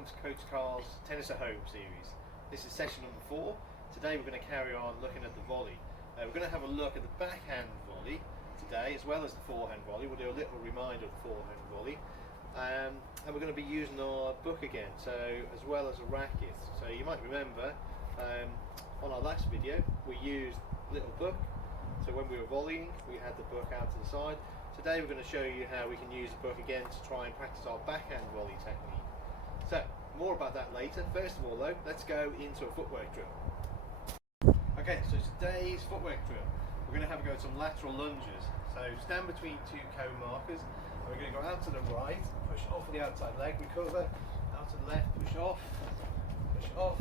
welcome to Coach Carl's Tennis at Home series. This is session number 4. Today we're going to carry on looking at the volley. We're going to have a look at the backhand volley today, as well as the forehand volley. We'll do a little reminder of the forehand volley. And we're going to be using our book again, so as well as a racket. So you might remember on our last video we used a little book. So when we were volleying, we had the book out to the side. Today we're going to show you how we can use the book again to try and practice our backhand volley technique. So, more about that later. First of all though, let's go into a footwork drill. Okay, so today's footwork drill, we're going to have a go at some lateral lunges. So stand between two cone markers, and we're going to go out to the right, push off with the outside leg, recover, out to the left, push off,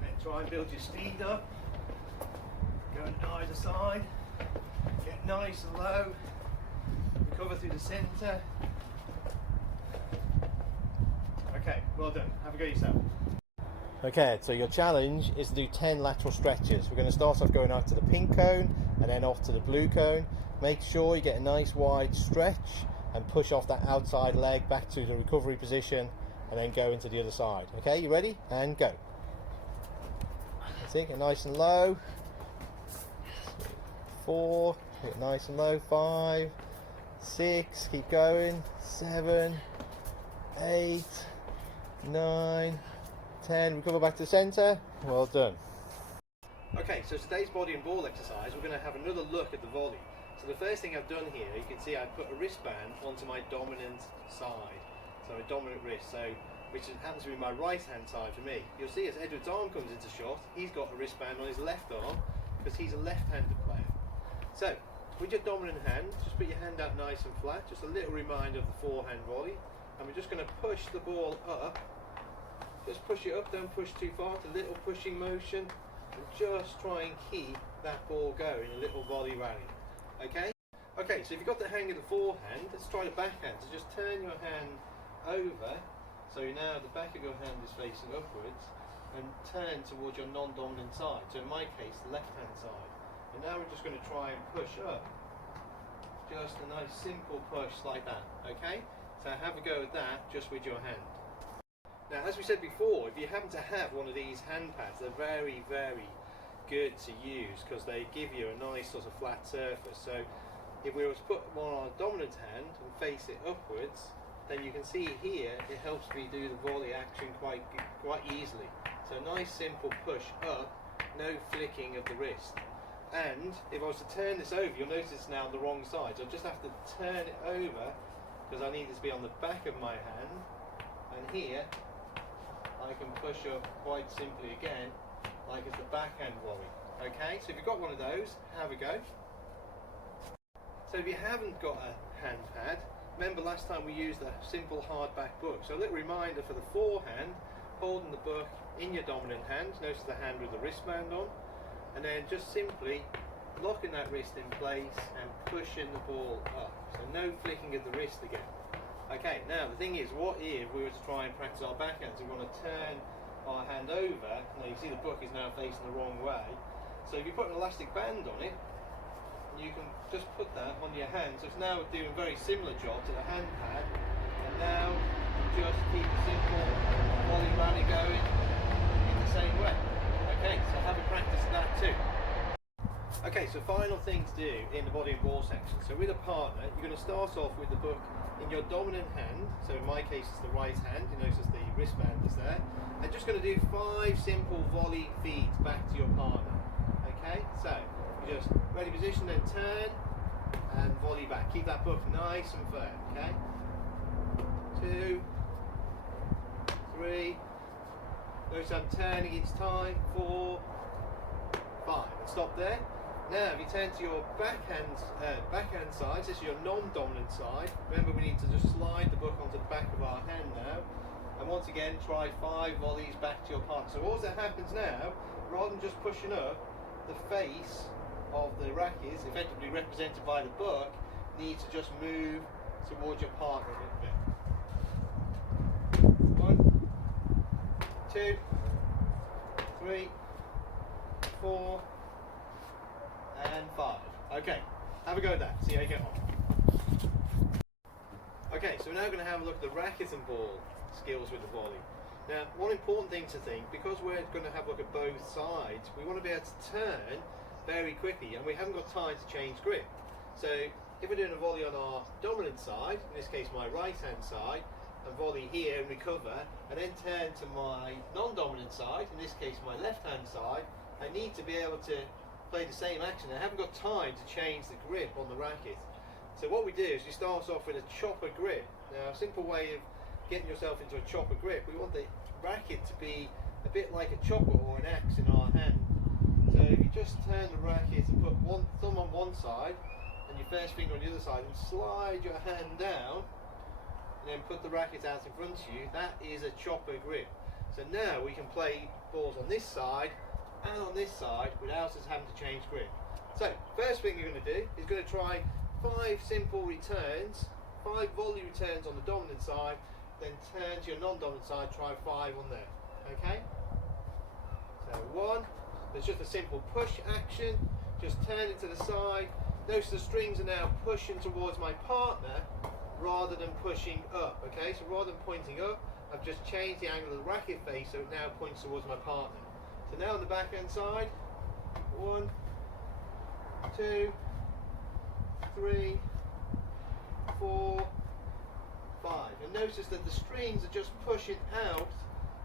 then try and build your speed up, going either side, get nice and low, recover through the centre. Okay, well done. Have a go yourself. Okay, so your challenge is to do 10 lateral stretches. We're going to start off going out to the pink cone and then off to the blue cone. Make sure you get a nice wide stretch and push off that outside leg back to the recovery position and then go into the other side. Okay, you ready? And go. That's it, get nice and low. 4, get nice and low. 5, 6, keep going. 7, 8, 9, 10, recover back to the centre. Well done. Okay, so today's body and ball exercise, we're going to have another look at the volley. So the first thing I've done here, you can see I've put a wristband onto my dominant side, so a dominant wrist, which happens to be my right hand side for me. You'll see as Edward's arm comes into shot, he's got a wristband on his left arm because he's a left-handed player. So with your dominant hand, just put your hand out nice and flat, just a little reminder of the forehand volley, and we're just going to push the ball up. Just push it up, don't push too far, it's a little pushing motion, and just try and keep that ball going, a little volley rally. Okay? Okay, so if you've got the hang of the forehand, let's try the backhand. So just turn your hand over, so now the back of your hand is facing upwards, and turn towards your non-dominant side, so in my case, the left-hand side. And now we're just going to try and push up. Just a nice simple push like that, okay? So have a go at that, just with your hand. Now, as we said before, if you happen to have one of these hand pads, they're very, very good to use because they give you a nice sort of flat surface. So if we were to put one on our dominant hand and face it upwards, then you can see here it helps me do the volley action quite easily. So a nice simple push up, no flicking of the wrist. And if I was to turn this over, you'll notice it's now on the wrong side. So I just have to turn it over because I need this to be on the back of my hand, and here I can push up quite simply again, like it's the backhand volley. Okay, so if you've got one of those, have a go. So if you haven't got a hand pad, remember last time we used a simple hardback book. So a little reminder for the forehand, holding the book in your dominant hand, notice the hand with the wristband on, and then just simply locking that wrist in place and pushing the ball up. So no flicking of the wrist again. Okay, now the thing is, what if we were to try and practice our backhand? So we want to turn our hand over. Now you see the book is now facing the wrong way. So if you put an elastic band on it, you can just put that on your hand. So it's now doing a very similar job to the hand pad. And now just keep a simple volley rally going in the same way. Okay, so have a practice of that too. Okay, so final thing to do in the body and ball section. So with a partner, you're going to start off with the book in your dominant hand. So in my case it's the right hand, you notice the wristband is there. And just going to do 5 simple volley feeds back to your partner. Okay, so you just ready position, then turn and volley back. Keep that book nice and firm. Okay, 2, 3, notice I'm turning each time, 4, 5, and stop there. Now, if you turn to your backhand side, this is your non-dominant side. Remember, we need to just slide the book onto the back of our hand now. And once again, try 5 volleys back to your partner. So all that happens now, rather than just pushing up, the face of the racket, effectively represented by the book, needs to just move towards your partner a little bit. 1, 2, 3, 4, and 5. Okay, have a go at that, see how you get on. Okay, so we're now going to have a look at the racket and ball skills with the volley. Now, one important thing to think, because we're going to have a look at both sides, we want to be able to turn very quickly, and we haven't got time to change grip. So if we're doing a volley on our dominant side, in this case my right hand side, and volley here and recover, and then turn to my non-dominant side, in this case my left hand side, I need to be able to play the same action. I haven't got time to change the grip on the racket. So what we do is we start off with a chopper grip. Now, a simple way of getting yourself into a chopper grip, we want the racket to be a bit like a chopper or an axe in our hand. So if you just turn the racket and put one thumb on one side and your first finger on the other side and slide your hand down and then put the racket out in front of you, that is a chopper grip. So now we can play balls on this side and on this side without us having to change grip. So first thing you're going to do is going to try 5 simple returns, 5 volley returns on the dominant side, then turn to your non-dominant side, try 5 on there. Okay? So 1, there's just a simple push action, just turn it to the side. Notice the strings are now pushing towards my partner rather than pushing up. Okay, so rather than pointing up, I've just changed the angle of the racket face so it now points towards my partner. So now on the backhand side, 1, 2, 3, 4, 5. And notice that the strings are just pushing out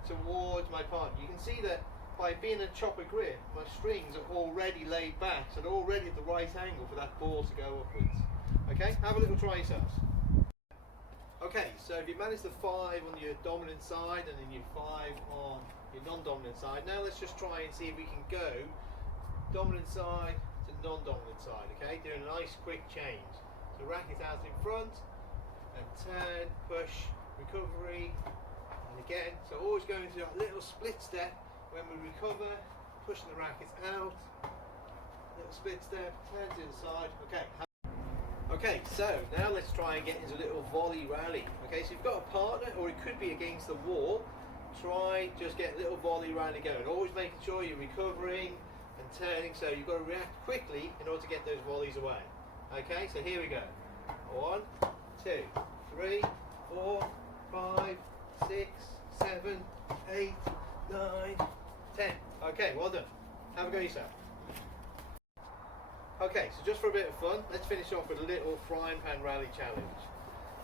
towards my partner. You can see that by being a chopper grip, my strings are already laid back, so they're already at the right angle for that ball to go upwards. Okay, have a little try yourselves. Okay, so if you manage the 5 on your dominant side and then your 5 on your non-dominant side, now let's just try and see if we can go dominant side to non-dominant side. Okay, doing a nice quick change. So racket out in front and turn, push, recovery, and again. So always going through that little split step when we recover, pushing the racket out, little split step, turn to the side. Okay. Okay, so now let's try and get into a little volley rally. Okay, so you've got a partner, or it could be against the wall. Try just get a little volley rally going. Always making sure you're recovering and turning, so you've got to react quickly in order to get those volleys away. Okay, so here we go. 1, 2, 3, 4, 5, 6, 7, 8, 9, 10. Okay, well done. Have a go yourself. Okay, so just for a bit of fun, let's finish off with a little frying pan rally challenge.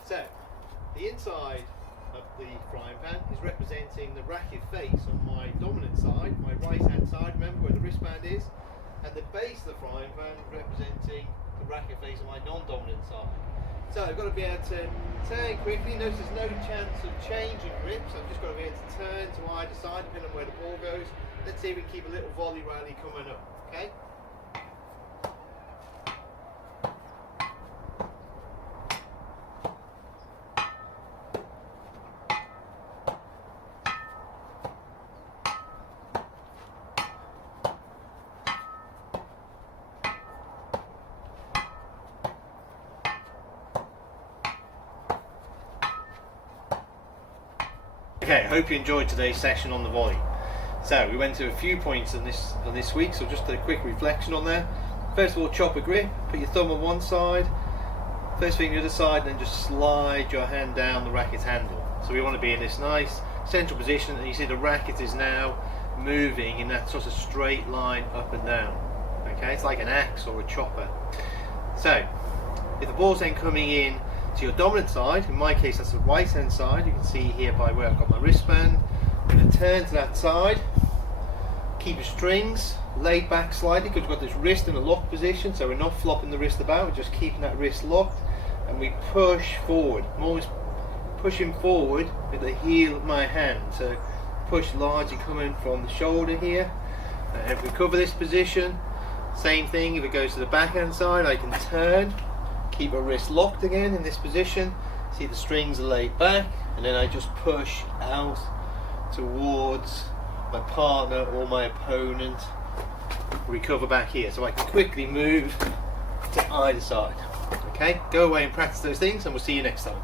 So, the inside of the frying pan is representing the racket face on my dominant side, my right hand side, remember where the wristband is, and the base of the frying pan representing the racket face on my non-dominant side. So I've got to be able to turn quickly. Notice there's no chance of changing grips. I've just got to be able to turn to either side depending on where the ball goes. Let's see if we can keep a little volley rally coming up. Okay? Okay, I hope you enjoyed today's session on the volley. So we went to a few points on this week, so just a quick reflection on there. First of all, chopper grip, put your thumb on one side, first finger on the other side, and then just slide your hand down the racket handle. So we want to be in this nice central position, and you see the racket is now moving in that sort of straight line up and down. Okay, it's like an axe or a chopper. So if the ball's then coming in to your dominant side, in my case that's the right hand side, you can see here by where I've got my wristband. I'm going to turn to that side, keep your strings laid back slightly because we've got this wrist in a locked position, so we're not flopping the wrist about, we're just keeping that wrist locked, and we push forward. I'm always pushing forward with the heel of my hand, so push largely coming from the shoulder here. And if we cover this position, same thing, if it goes to the backhand side, I can turn, keep a wrist locked again in this position, see the strings are laid back, and then I just push out towards my partner or my opponent, recover back here, so I can quickly move to either side. Okay, go away and practice those things, and we'll see you next time.